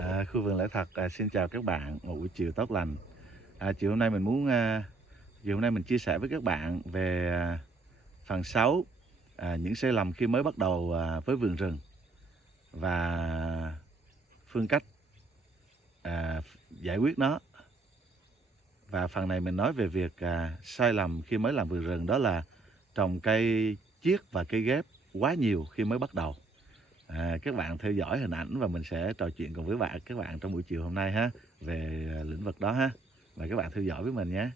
Khu vườn Lẽ Thật xin chào các bạn một buổi chiều tốt lành. Chiều hôm nay mình chia sẻ với các bạn về phần 6 những sai lầm khi mới bắt đầu với vườn rừng và phương cách giải quyết nó. Và phần này mình nói về việc sai lầm khi mới làm vườn rừng, đó là trồng cây chiết và cây ghép quá nhiều khi mới bắt đầu. Các bạn theo dõi hình ảnh và mình sẽ trò chuyện cùng với các bạn trong buổi chiều hôm nay ha, về lĩnh vực đó ha. Và các bạn theo dõi với mình nhé.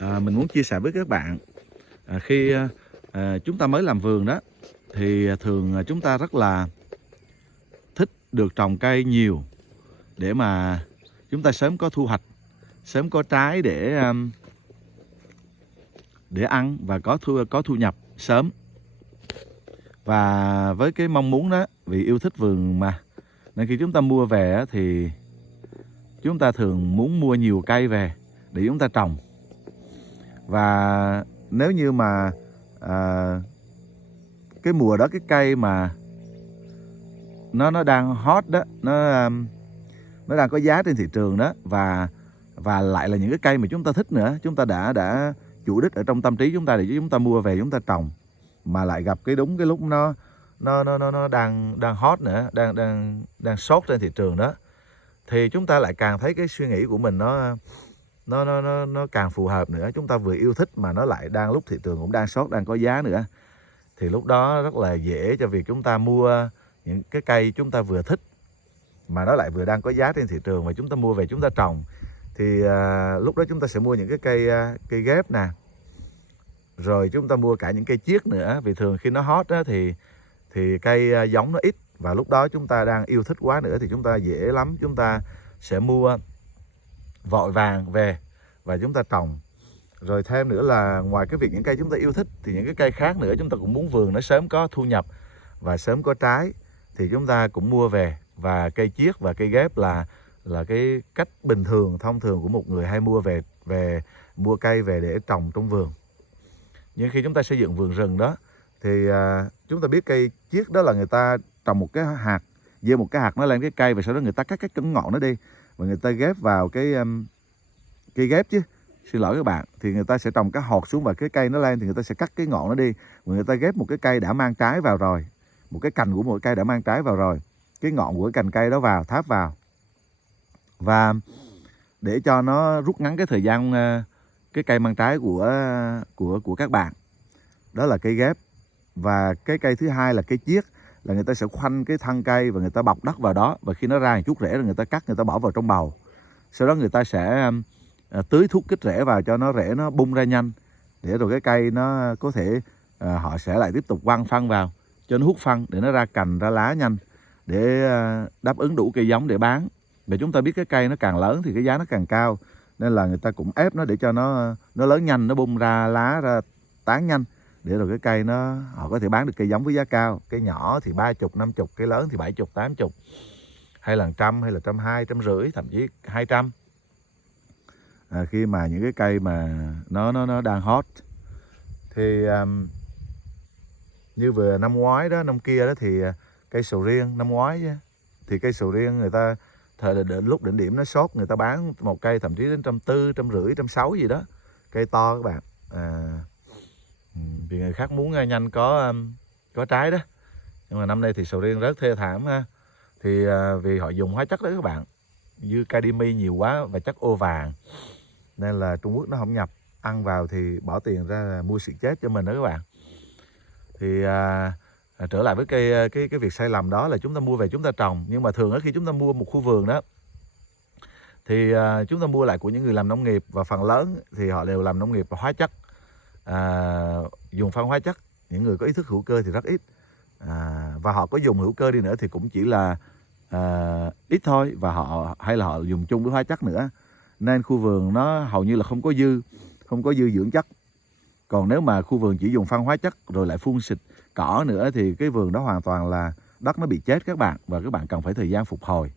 Mình muốn chia sẻ với các bạn khi chúng ta mới làm vườn đó thì thường chúng ta rất là thích được trồng cây nhiều để mà chúng ta sớm có thu hoạch, sớm có trái để ăn và có thu nhập sớm. Và với cái mong muốn đó, vì yêu thích vườn mà, nên khi chúng ta mua về thì chúng ta thường muốn mua nhiều cây về để chúng ta trồng. Và nếu như mà cái mùa đó cái cây mà nó đang hot đó, nó đang có giá trên thị trường đó, và lại là những cái cây mà chúng ta thích nữa, chúng ta đã chủ đích ở trong tâm trí chúng ta để chúng ta mua về chúng ta trồng, mà lại gặp đúng cái lúc nó đang hot nữa, đang sốt trên thị trường đó, thì chúng ta lại càng thấy cái suy nghĩ của mình nó càng phù hợp nữa. Chúng ta vừa yêu thích mà nó lại đang lúc thị trường cũng đang sốt, đang có giá nữa, thì lúc đó rất là dễ cho việc chúng ta mua những cái cây chúng ta vừa thích mà nó lại vừa đang có giá trên thị trường, và chúng ta mua về chúng ta trồng. Thì lúc đó chúng ta sẽ mua những cái cây ghép nè, rồi chúng ta mua cả những cây chiết nữa, vì thường khi nó hot á, thì cây giống nó ít, và lúc đó chúng ta đang yêu thích quá nữa thì chúng ta dễ lắm, chúng ta sẽ mua vội vàng về và chúng ta trồng. Rồi thêm nữa là ngoài cái việc những cây chúng ta yêu thích thì những cái cây khác nữa chúng ta cũng muốn vườn nó sớm có thu nhập và sớm có trái, thì chúng ta cũng mua về. Và cây chiết và cây ghép là cái cách bình thường, thông thường của một người hay mua về mua cây về để trồng trong vườn. Nhưng khi chúng ta xây dựng vườn rừng đó thì chúng ta biết cây chiết đó là người ta trồng một cái hạt, gieo một cái hạt nó lên cái cây, và sau đó người ta cắt cái cứng ngọn nó đi và người ta ghép vào cái cây ghép chứ. Xin lỗi các bạn, thì người ta sẽ trồng cái hột xuống và cái cây nó lên thì người ta sẽ cắt cái ngọn nó đi, và người ta ghép một cái cây đã mang trái vào rồi, một cái cành của một cây đã mang trái vào rồi, cái ngọn của cái cành cây đó vào, tháp vào, và để cho nó rút ngắn cái thời gian cái cây mang trái của các bạn. Đó là cây ghép. Và cái cây thứ hai là cây chiết, là người ta sẽ khoanh cái thân cây và người ta bọc đất vào đó, và khi nó ra một chút rễ rồi người ta cắt, người ta bỏ vào trong bầu. Sau đó người ta sẽ tưới thuốc kích rễ vào cho nó rễ nó bung ra nhanh, để rồi cái cây nó có thể họ sẽ lại tiếp tục quăng phân vào cho nó hút phân để nó ra cành ra lá nhanh, để đáp ứng đủ cây giống để bán. Vì chúng ta biết cái cây nó càng lớn thì cái giá nó càng cao, nên là người ta cũng ép nó để cho nó lớn nhanh, nó bung ra lá ra tán nhanh, để rồi cái cây họ có thể bán được cây giống với giá cao. Cây nhỏ thì 30, 50, cây lớn thì 70, 80, hay là 100, hay là 120, 150, thậm chí 200. Khi mà những cái cây mà nó đang hot thì như vừa năm ngoái đó, năm kia đó, thì cây sầu riêng năm ngoái chứ, thì cây sầu riêng người ta lúc đỉnh điểm nó sốt, người ta bán một cây thậm chí đến 140, 150, 160 gì đó, cây to các bạn. Vì người khác muốn nhanh có trái đó. Nhưng mà năm nay thì sầu riêng rất thê thảm ha. Thì vì họ dùng hóa chất đó các bạn, dư cadimi nhiều quá và chất ô vàng, nên là Trung Quốc nó không nhập, ăn vào thì bỏ tiền ra là mua sự chết cho mình đó các bạn. Thì trở lại với cái việc sai lầm đó là chúng ta mua về chúng ta trồng. Nhưng mà thường khi chúng ta mua một khu vườn đó thì chúng ta mua lại của những người làm nông nghiệp, và phần lớn thì họ đều làm nông nghiệp và hóa chất, dùng phân hóa chất. Những người có ý thức hữu cơ thì rất ít, và họ có dùng hữu cơ đi nữa thì cũng chỉ là ít thôi, và hay là họ dùng chung với hóa chất nữa, nên khu vườn nó hầu như là không có dư dưỡng chất. Còn nếu mà khu vườn chỉ dùng phân hóa chất rồi lại phun xịt cỏ nữa thì cái vườn đó hoàn toàn là đất nó bị chết các bạn, và các bạn cần phải thời gian phục hồi.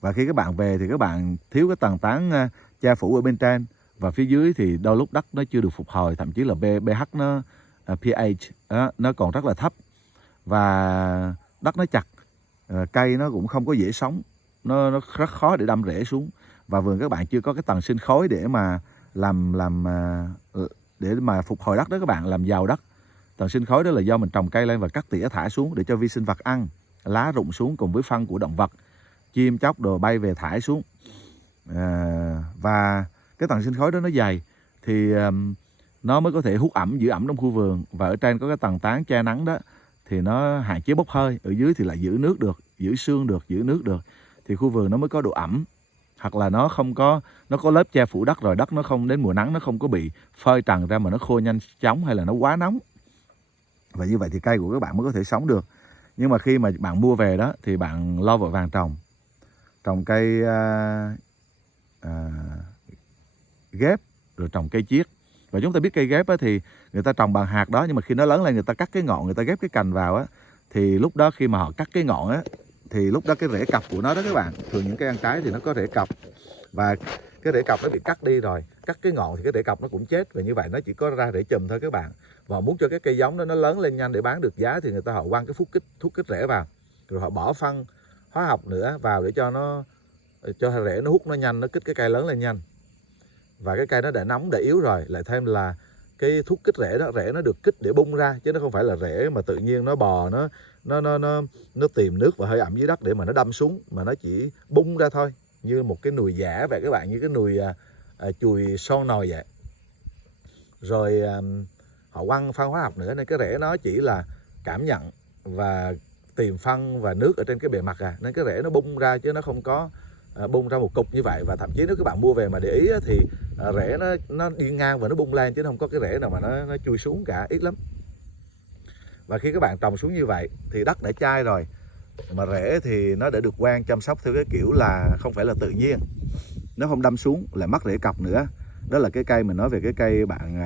Và khi các bạn về thì các bạn thiếu cái tầng tán che phủ ở bên trên, và phía dưới thì đôi lúc đất nó chưa được phục hồi, thậm chí là pH nó pH nó còn rất là thấp. và đất nó chặt, cây nó cũng không có dễ sống, nó rất khó để đâm rễ xuống, và vườn các bạn chưa có cái tầng sinh khối để mà để mà phục hồi đất đó các bạn, làm giàu đất. Tầng sinh khối đó là do mình trồng cây lên và cắt tỉa thả xuống để cho vi sinh vật ăn, lá rụng xuống cùng với phân của động vật, chim chóc đồ bay về thải xuống. Và cái tầng sinh khối đó nó dày thì nó mới có thể hút ẩm, giữ ẩm trong khu vườn, và ở trên có cái tầng tán che nắng đó thì nó hạn chế bốc hơi, ở dưới thì lại giữ nước được, giữ sương được, giữ nước được, thì khu vườn nó mới có độ ẩm. Hoặc là nó có lớp che phủ đất rồi, đất nó không đến mùa nắng nó không có bị phơi trần ra mà nó khô nhanh chóng hay là nó quá nóng. Và như vậy thì cây của các bạn mới có thể sống được. Nhưng mà khi mà bạn mua về đó thì bạn lo vội vàng trồng cây ghép, rồi trồng cây chiết. Và chúng ta biết cây ghép thì người ta trồng bằng hạt đó, nhưng mà khi nó lớn lên người ta cắt cái ngọn, người ta ghép cái cành vào á, thì lúc đó khi mà họ cắt cái ngọn á, thì lúc đó cái rễ cọc của nó đó các bạn, thường những cây ăn trái thì nó có rễ cọc, và cái rễ cọc nó bị cắt đi rồi, cắt cái ngọn thì cái rễ cọc nó cũng chết, và như vậy nó chỉ có ra rễ chùm thôi các bạn. Và muốn cho cái cây giống đó nó lớn lên nhanh để bán được giá thì người ta họ quăng cái thuốc kích rễ vào, rồi họ bỏ phân hóa học nữa vào để cho rễ nó hút nó nhanh, nó kích cái cây lớn lên nhanh. Và cái cây nó đã nóng đã yếu rồi, lại thêm là cái thuốc kích rễ đó, rễ nó được kích để bung ra, chứ nó không phải là rễ mà tự nhiên nó bò nó tìm nước và hơi ẩm dưới đất để mà nó đâm xuống, mà nó chỉ bung ra thôi, như một cái nùi giả vậy các bạn, như cái nùi chùi son nồi vậy. Rồi họ quăng phân hóa học nữa, nên cái rễ nó chỉ là cảm nhận và tìm phân và nước ở trên cái bề mặt nên cái rễ nó bung ra chứ nó không có bung ra một cục như vậy. Và thậm chí nếu các bạn mua về mà để ý thì rễ nó đi ngang và nó bung lên, chứ không có cái rễ nào mà nó chui xuống cả, ít lắm. Và khi các bạn trồng xuống như vậy thì đất đã chai rồi, mà rễ thì nó đã được quen chăm sóc theo cái kiểu là không phải là tự nhiên, nó không đâm xuống lại mất rễ cọc nữa. Đó là cái cây mình nói về cái cây bạn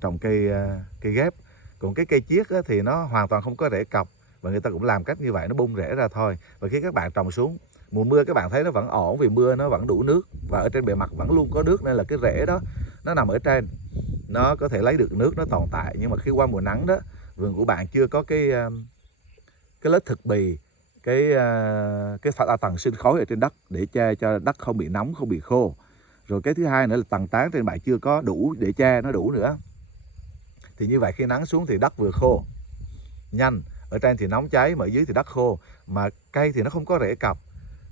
trồng cây ghép. Còn cái cây chiết thì nó hoàn toàn không có rễ cọc, và người ta cũng làm cách như vậy, nó bung rễ ra thôi. Và khi các bạn trồng xuống mùa mưa các bạn thấy nó vẫn ổn, vì mưa nó vẫn đủ nước và ở trên bề mặt vẫn luôn có nước, nên là cái rễ đó nó nằm ở trên, nó có thể lấy được nước, nó tồn tại. Nhưng mà khi qua mùa nắng đó, vườn của bạn chưa có cái lớp thực bì, cái tầng sinh khối ở trên đất để che cho đất không bị nóng, không bị khô. Rồi cái thứ hai nữa là tầng tán trên bạn chưa có đủ để che nó đủ nữa. Thì như vậy khi nắng xuống thì đất vừa khô nhanh, ở trên thì nóng cháy mà ở dưới thì đất khô, mà cây thì nó không có rễ cọc,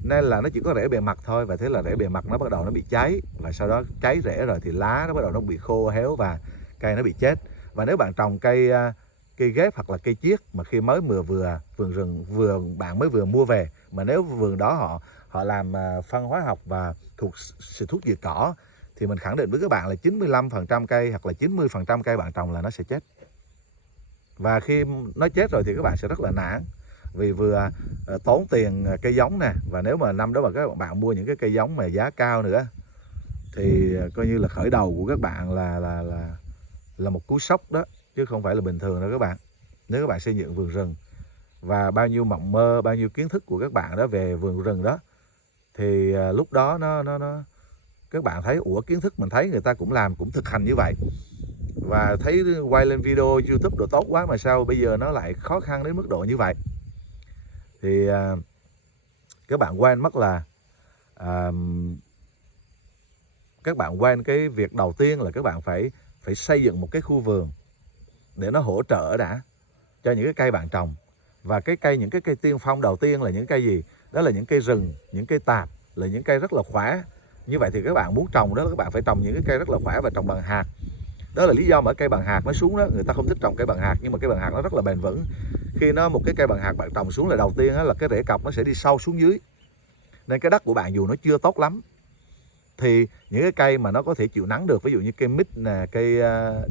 nên là nó chỉ có rễ bề mặt thôi. Và thế là rễ bề mặt nó bắt đầu nó bị cháy, và sau đó cháy rễ rồi thì lá nó bắt đầu nó bị khô héo và cây nó bị chết. Và nếu bạn trồng cây ghép hoặc là cây chiết mà khi mới vườn bạn mới vừa mua về, mà nếu vườn đó họ làm phân hóa học và thuốc diệt cỏ, thì mình khẳng định với các bạn là 95% cây hoặc là 90% cây bạn trồng là nó sẽ chết. Và khi nó chết rồi thì các bạn sẽ rất là nản, vì vừa tốn tiền cây giống nè, và nếu mà năm đó mà các bạn mua những cái cây giống mà giá cao nữa thì coi như là khởi đầu của các bạn là một cú sốc đó, chứ không phải là bình thường đâu các bạn. Nếu các bạn xây dựng vườn rừng và bao nhiêu mộng mơ, bao nhiêu kiến thức của các bạn đó về vườn rừng đó, thì lúc đó các bạn thấy ủa, kiến thức mình thấy người ta cũng làm, cũng thực hành như vậy, và thấy quay lên video YouTube đồ tốt quá, mà sao bây giờ nó lại khó khăn đến mức độ như vậy. Thì các bạn quên mất là các bạn quên cái việc đầu tiên là các bạn phải xây dựng một cái khu vườn để nó hỗ trợ đã cho những cái cây bạn trồng. Và những cái cây tiên phong đầu tiên là những cây gì? Đó là những cây rừng, những cây tạp, là những cây rất là khỏe. Như vậy thì các bạn muốn trồng đó, các bạn phải trồng những cái cây rất là khỏe và trồng bằng hạt. Đó là lý do mà cây bằng hạt nó xuống đó, người ta không thích trồng cây bằng hạt, nhưng mà cây bằng hạt nó rất là bền vững. Khi một cái cây bằng hạt bạn trồng xuống là đầu tiên là cái rễ cọc nó sẽ đi sâu xuống dưới. Nên cái đất của bạn dù nó chưa tốt lắm, thì những cái cây mà nó có thể chịu nắng được, ví dụ như cây mít nè, cây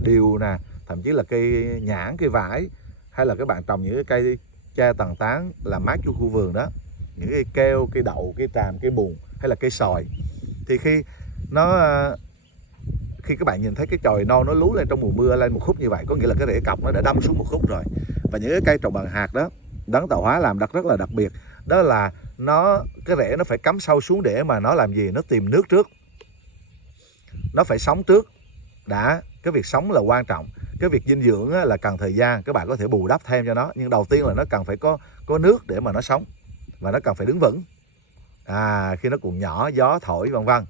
điều nè, thậm chí là cây nhãn, cây vải, hay là các bạn trồng những cái cây che tầng tán làm mát cho khu vườn đó, những cây keo, cây đậu, cây tràm, cây bùn hay là cây sòi, thì khi các bạn nhìn thấy cái chồi non nó lú lên trong mùa mưa lên một khúc như vậy, có nghĩa là cái rễ cọc nó đã đâm xuống một khúc rồi. Và những cái cây trồng bằng hạt đó, Đấng Tạo Hóa làm rất là đặc biệt, đó là cái rễ nó phải cắm sâu xuống để mà nó làm gì? Nó tìm nước trước, nó phải sống trước đã. Cái việc sống là quan trọng. cái việc dinh dưỡng á, là cần thời gian, các bạn có thể bù đắp thêm cho nó, nhưng đầu tiên là nó cần phải có nước để mà nó sống, và nó cần phải đứng vững khi nó còn nhỏ, gió thổi vân vân.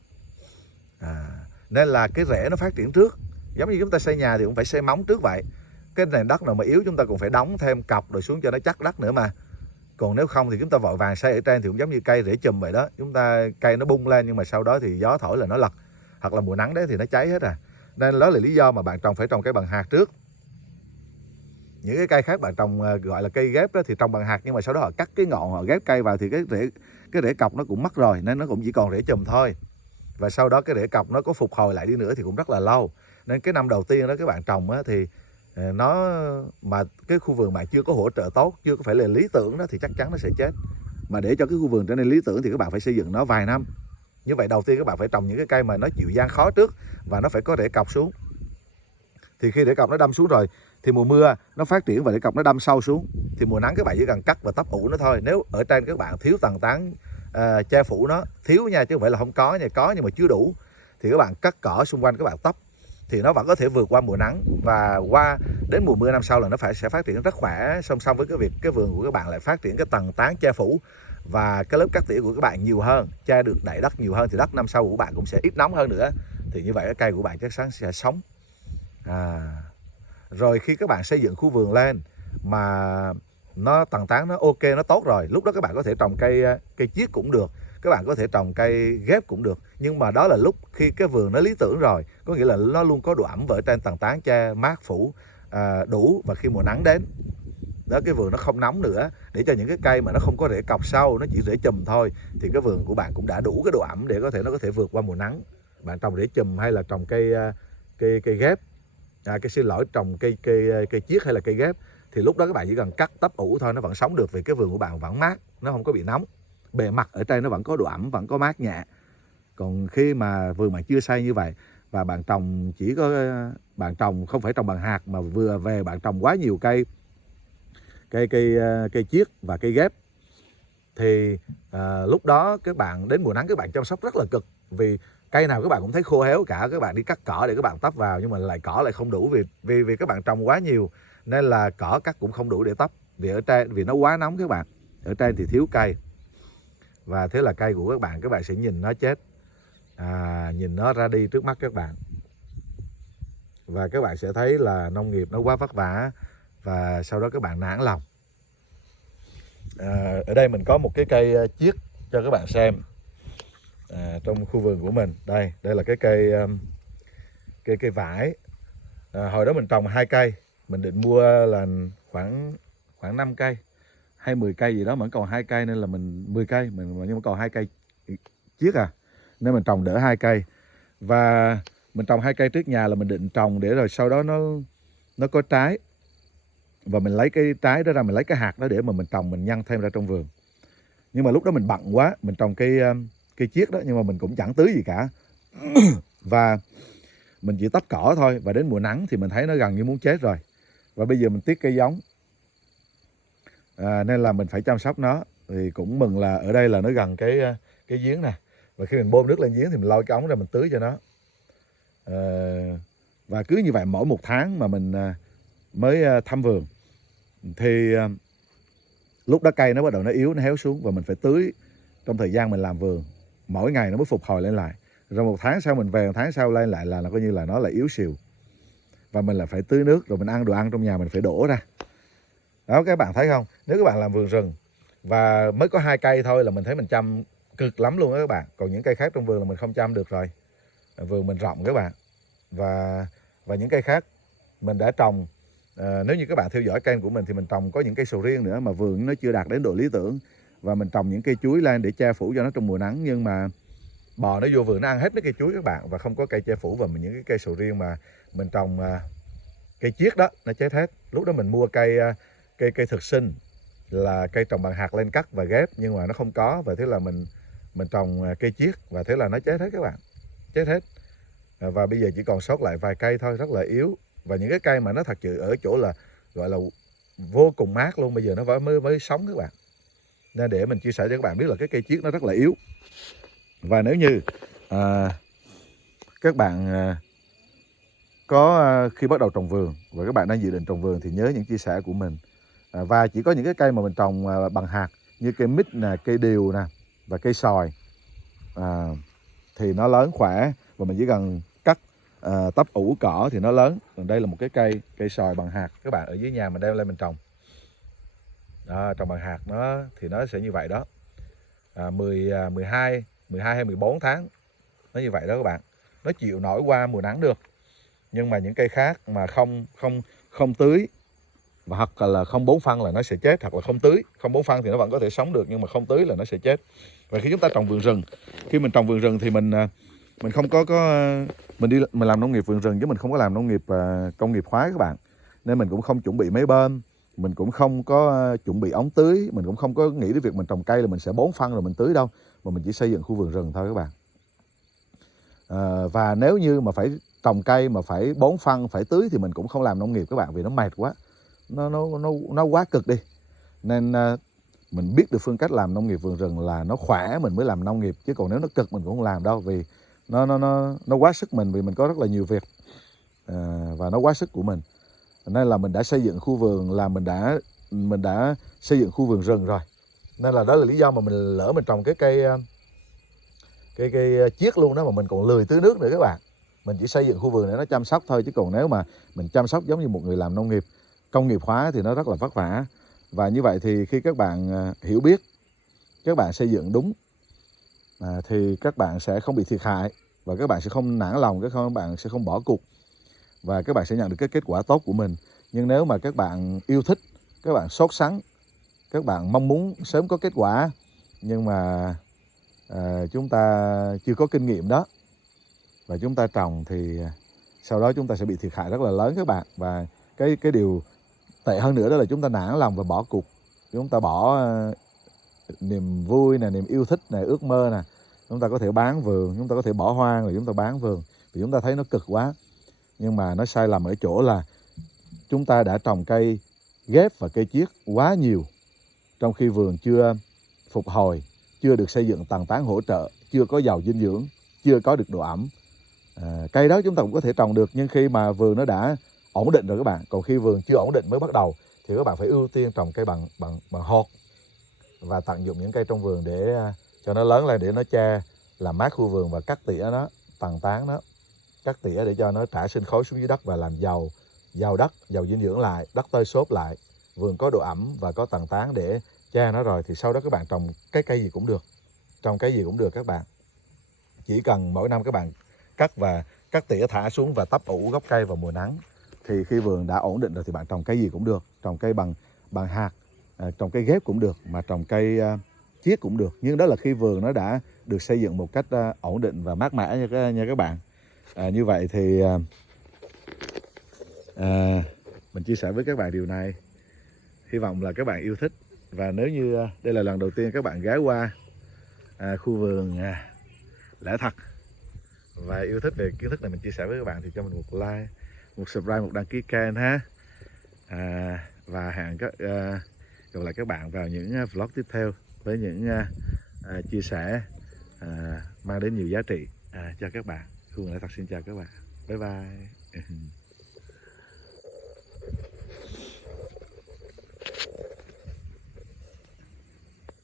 Nên là cái rễ nó phát triển trước, giống như chúng ta xây nhà thì cũng phải xây móng trước vậy. Cái nền đất nào mà yếu chúng ta cũng phải đóng thêm cọc rồi xuống cho nó chắc đất nữa mà. Còn nếu không thì chúng ta vội vàng xây ở trên thì cũng giống như cây rễ chùm vậy đó. Chúng ta cây nó bung lên nhưng mà sau đó thì gió thổi là nó lật, hoặc là mùa nắng đấy thì nó cháy hết à. Nên đó là lý do mà bạn phải trồng cây bằng hạt trước. Những cái cây khác bạn trồng gọi là cây ghép đó thì trồng bằng hạt, nhưng mà sau đó họ cắt cái ngọn, họ ghép cây vào thì cái rễ cọc nó cũng mất rồi, nên nó cũng chỉ còn rễ chùm thôi. Và sau đó cái rễ cọc nó có phục hồi lại đi nữa thì cũng rất là lâu. Nên cái năm đầu tiên đó các bạn trồng á, thì nó mà cái khu vườn bạn chưa có hỗ trợ tốt, chưa có phải là lý tưởng đó, thì chắc chắn nó sẽ chết. Mà để cho cái khu vườn trở nên lý tưởng thì các bạn phải xây dựng nó vài năm. Như vậy đầu tiên các bạn phải trồng những cái cây mà nó chịu gian khó trước, và nó phải có rễ cọc xuống. Thì khi rễ cọc nó đâm xuống rồi thì mùa mưa nó phát triển và rễ cọc nó đâm sâu xuống, thì mùa nắng các bạn chỉ cần cắt và tấp ủ nó thôi. Nếu ở trên các bạn thiếu tầng tán che phủ nó, thiếu nha, chứ không phải là không có nha, có nhưng mà chưa đủ, thì các bạn cắt cỏ xung quanh, các bạn tấp thì nó vẫn có thể vượt qua mùa nắng, và qua đến mùa mưa năm sau là nó sẽ phát triển rất khỏe. Song song với cái việc cái vườn của các bạn lại phát triển cái tầng tán che phủ, và cái lớp cắt tỉa của các bạn nhiều hơn, che được đậy đất nhiều hơn, thì đất năm sau của bạn cũng sẽ ít nóng hơn nữa. Thì như vậy cái cây của bạn chắc chắn sẽ sống. Rồi khi các bạn xây dựng khu vườn lên mà nó tầng tán nó ok, nó tốt rồi, lúc đó các bạn có thể trồng cây chiết cũng được, các bạn có thể trồng cây ghép cũng được. Nhưng mà đó là lúc khi cái vườn nó lý tưởng rồi, có nghĩa là nó luôn có độ ẩm ở trên tầng tán che mát phủ đủ, và khi mùa nắng đến đó, cái vườn nó không nóng nữa, để cho những cái cây mà nó không có rễ cọc sâu, nó chỉ rễ chùm thôi, thì cái vườn của bạn cũng đã đủ cái độ ẩm để nó có thể vượt qua mùa nắng. Bạn trồng rễ chùm hay là trồng cây ghép, xin lỗi, trồng cây chiết hay là cây ghép, thì lúc đó các bạn chỉ cần cắt tấp ủ thôi, nó vẫn sống được, vì cái vườn của bạn vẫn mát, nó không có bị nóng, bề mặt ở trên nó vẫn có độ ẩm, vẫn có mát nhẹ. Còn khi mà vườn bạn chưa xây như vậy, và bạn trồng bạn trồng không phải trồng bằng hạt, mà vừa về bạn trồng quá nhiều cây chiết và cây ghép, thì lúc đó các bạn đến mùa nắng các bạn chăm sóc rất là cực, vì cây nào các bạn cũng thấy khô héo cả. Các bạn đi cắt cỏ để các bạn tấp vào, nhưng mà cỏ lại không đủ, vì các bạn trồng quá nhiều nên là cỏ cắt cũng không đủ để tấp, vì nó quá nóng các bạn. Ở trên thì thiếu cây, và thế là cây của các bạn sẽ nhìn nó chết, nhìn nó ra đi trước mắt các bạn, và các bạn sẽ thấy là nông nghiệp nó quá vất vả, và sau đó các bạn nản lòng. Ở đây mình có một cái cây chiết cho các bạn xem trong khu vườn của mình. Đây là cái cây vải. Hồi đó mình trồng 2 cây, mình định mua là khoảng 5 cây hay 10 cây gì đó, mà còn 2 cây nên là mình 10 cây nhưng mà còn 2 cây chiết nên mình trồng đỡ 2 cây. Và mình trồng 2 cây trước nhà là mình định trồng để rồi sau đó nó có trái, và mình lấy cái trái đó ra, mình lấy cái hạt đó để mà mình trồng, mình nhân thêm ra trong vườn. Nhưng mà lúc đó mình bận quá, mình trồng cây chiết đó, nhưng mà mình cũng chẳng tưới gì cả và mình chỉ tách cỏ thôi. Và đến mùa nắng thì mình thấy nó gần như muốn chết rồi, và bây giờ mình tiếc cây giống, nên là mình phải chăm sóc nó. Thì cũng mừng là ở đây là nó gần cái giếng nè, và khi mình bơm nước lên giếng thì mình lôi cái ống ra mình tưới cho nó. Và cứ như vậy mỗi 1 tháng mà mình mới thăm vườn, thì lúc đó cây nó bắt đầu nó yếu, nó héo xuống, và mình phải tưới trong thời gian mình làm vườn, mỗi ngày nó mới phục hồi lên lại. Rồi 1 tháng sau mình về, 1 tháng sau lên lại là coi như là nó là yếu xìu, và mình lại phải tưới nước. Rồi mình ăn đồ ăn trong nhà mình phải đổ ra. Đó, các bạn thấy không? Nếu các bạn làm vườn rừng và mới có 2 cây thôi là mình thấy mình chăm cực lắm luôn đó các bạn. Còn những cây khác trong vườn là mình không chăm được rồi. Vườn mình rộng các bạn. Và những cây khác mình đã trồng. Nếu như các bạn theo dõi kênh của mình thì mình trồng có những cây sầu riêng nữa mà vườn nó chưa đạt đến độ lý tưởng. Và mình trồng những cây chuối lên để che phủ cho nó trong mùa nắng, nhưng mà bò nó vô vườn nó ăn hết mấy cây chuối các bạn, và không có cây che phủ. Và những cái cây sầu riêng mà mình trồng cây chiết đó nó chết hết. Lúc đó mình mua cây thực sinh là cây trồng bằng hạt lên cắt và ghép, nhưng mà nó không có, và thế là mình trồng cây chiết, và thế là nó chết hết các bạn, chết hết. Và bây giờ chỉ còn sót lại vài cây thôi, rất là yếu. Và những cái cây mà nó thật sự ở chỗ là gọi là vô cùng mát luôn, bây giờ nó mới sống các bạn. Nên để mình chia sẻ cho các bạn biết là cái cây chiết nó rất là yếu. Và nếu như các bạn khi bắt đầu trồng vườn và các bạn đang dự định trồng vườn thì nhớ những chia sẻ của mình. Và chỉ có những cái cây mà mình trồng bằng hạt như cây mít nè, cây điều nè và cây sòi thì nó lớn khỏe, và mình chỉ cần cắt tấp ủ cỏ thì nó lớn. Còn đây là một cái cây sòi bằng hạt, các bạn, ở dưới nhà mình đem lên mình trồng. Trồng bằng hạt nó thì nó sẽ như vậy đó. 12 hay 14 tháng nó như vậy đó các bạn. Nó chịu nổi qua mùa nắng được. Nhưng mà những cây khác mà không tưới và hoặc là không bón phân là nó sẽ chết, hoặc là không tưới, không bón phân thì nó vẫn có thể sống được, nhưng mà không tưới là nó sẽ chết. Và khi chúng ta trồng vườn rừng, khi mình trồng vườn rừng thì mình không có mình làm nông nghiệp vườn rừng chứ mình không có làm nông nghiệp công nghiệp hóa các bạn. Nên mình cũng không chuẩn bị máy bơm, mình cũng không có chuẩn bị ống tưới, mình cũng không có nghĩ đến việc mình trồng cây là mình sẽ bón phân rồi mình tưới đâu, mà mình chỉ xây dựng khu vườn rừng thôi các bạn. Và nếu như mà phải trồng cây mà phải bón phân, phải tưới thì mình cũng không làm nông nghiệp các bạn, vì nó mệt quá, nó quá cực đi. Nên mình biết được phương cách làm nông nghiệp vườn rừng là nó khỏe mình mới làm nông nghiệp, chứ còn nếu nó cực mình cũng không làm đâu, vì nó quá sức mình, vì mình có rất là nhiều việc và nó quá sức của mình. Nên là mình đã xây dựng khu vườn, là mình đã xây dựng khu vườn rừng rồi. Nên là đó là lý do mà mình lỡ mình trồng cái cây chiết luôn đó, mà mình còn lười tưới nước nữa các bạn. Mình chỉ xây dựng khu vườn để nó chăm sóc thôi, chứ còn nếu mà mình chăm sóc giống như một người làm nông nghiệp công nghiệp hóa thì nó rất là vất vả. Và như vậy thì khi các bạn hiểu biết, các bạn xây dựng đúng thì các bạn sẽ không bị thiệt hại, và các bạn sẽ không nản lòng, các bạn sẽ không bỏ cuộc, và các bạn sẽ nhận được cái kết quả tốt của mình. Nhưng nếu mà các bạn yêu thích, các bạn sốt sắng, các bạn mong muốn sớm có kết quả, nhưng mà chúng ta chưa có kinh nghiệm đó, và chúng ta trồng thì sau đó chúng ta sẽ bị thiệt hại rất là lớn các bạn. Và cái điều tệ hơn nữa đó là chúng ta nản lòng và bỏ cuộc. Chúng ta bỏ niềm vui nè, niềm yêu thích nè, ước mơ nè. Chúng ta có thể bán vườn, chúng ta có thể bỏ hoang rồi chúng ta bán vườn vì chúng ta thấy nó cực quá. Nhưng mà nó sai lầm ở chỗ là chúng ta đã trồng cây ghép và cây chiết quá nhiều, trong khi vườn chưa phục hồi, chưa được xây dựng tàn tán hỗ trợ, chưa có giàu dinh dưỡng, chưa có được độ ẩm. Cây đó chúng ta cũng có thể trồng được, nhưng khi mà vườn nó đã ổn định rồi các bạn, còn khi vườn chưa ổn định mới bắt đầu thì các bạn phải ưu tiên trồng cây bằng hột, và tận dụng những cây trong vườn để cho nó lớn lên, để nó che làm mát khu vườn, và cắt tỉa nó, tàn tán nó, cắt tỉa để cho nó trả sinh khối xuống dưới đất và làm giàu đất, giàu dinh dưỡng lại, đất tơi xốp lại, vườn có độ ẩm và có tàn tán để che nó rồi thì sau đó các bạn trồng cái cây gì cũng được, trồng cái gì cũng được các bạn. Chỉ cần mỗi năm các bạn cắt tỉa thả xuống và tấp ủ gốc cây vào mùa nắng, thì khi vườn đã ổn định rồi thì bạn trồng cây gì cũng được, trồng cây bằng hạt, trồng cây ghép cũng được, mà trồng cây chiết cũng được. Nhưng đó là khi vườn nó đã được xây dựng một cách ổn định và mát mẻ nha các bạn. Như vậy thì mình chia sẻ với các bạn điều này, hy vọng là các bạn yêu thích. Và nếu như đây là lần đầu tiên các bạn ghé qua khu vườn Lẽ Thật và yêu thích về kiến thức này mình chia sẻ với các bạn, thì cho mình một like, một subscribe, một đăng ký kênh ha. Và hẹn gặp lại các bạn vào những vlog tiếp theo với những chia sẻ mang đến nhiều giá trị cho các bạn. Khu vườn Lẽ Thật xin chào các bạn, bye bye.